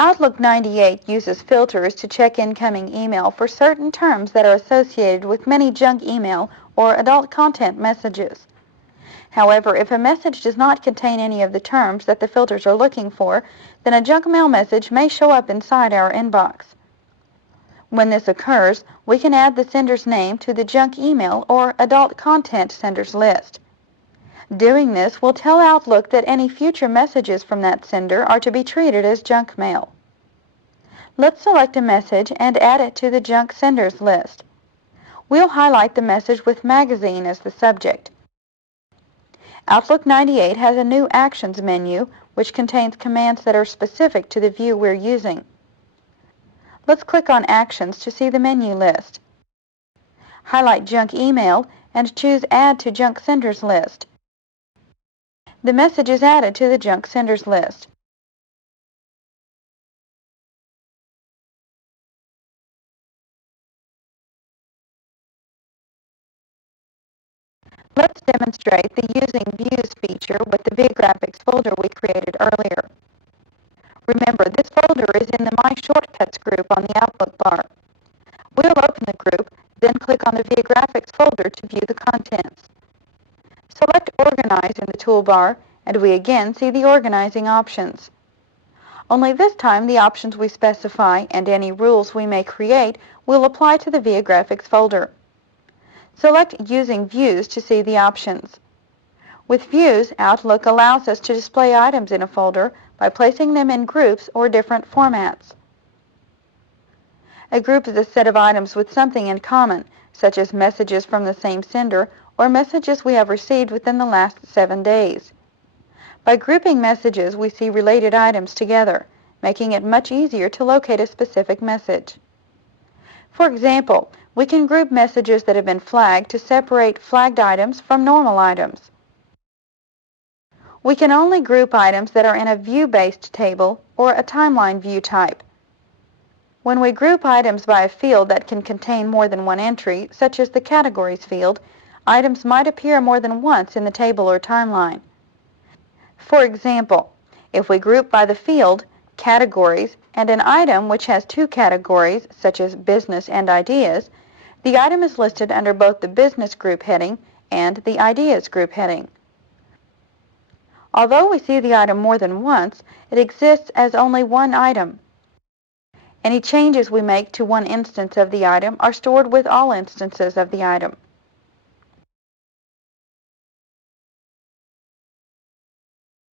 Outlook 98 uses filters to check incoming email for certain terms that are associated with many junk email or adult content messages. However, if a message does not contain any of the terms that the filters are looking for, then a junk mail message may show up inside our inbox. When this occurs, we can add the sender's name to the junk email or adult content senders list. Doing this will tell Outlook that any future messages from that sender are to be treated as junk mail. Let's select a message and add it to the junk senders list. We'll highlight the message with magazine as the subject. Outlook 98 has a new Actions menu, which contains commands that are specific to the view we're using. Let's click on Actions to see the menu list. Highlight Junk Email and choose Add to Junk Senders list. The message is added to the Junk Senders list. Let's demonstrate the Using Views feature with the Viagrafix folder we created earlier. Remember, this folder is in the My Shortcuts group on the Outlook bar. We'll open the group, then click on the Viagrafix folder to view the contents. Select Organize in the toolbar, and we again see the organizing options. Only this time the options we specify and any rules we may create will apply to the Viagrafix folder. Select Using Views to see the options. With Views, Outlook allows us to display items in a folder by placing them in groups or different formats. A group is a set of items with something in common, such as messages from the same sender or messages we have received within the last 7 days. By grouping messages, we see related items together, making it much easier to locate a specific message. For example, we can group messages that have been flagged to separate flagged items from normal items. We can only group items that are in a view-based table or a timeline view type. When we group items by a field that can contain more than one entry, such as the Categories field, items might appear more than once in the table or timeline. For example, if we group by the field, Categories, and an item which has 2 categories, such as Business and Ideas, the item is listed under both the Business group heading and the Ideas group heading. Although we see the item more than once, it exists as only one item. Any changes we make to one instance of the item are stored with all instances of the item.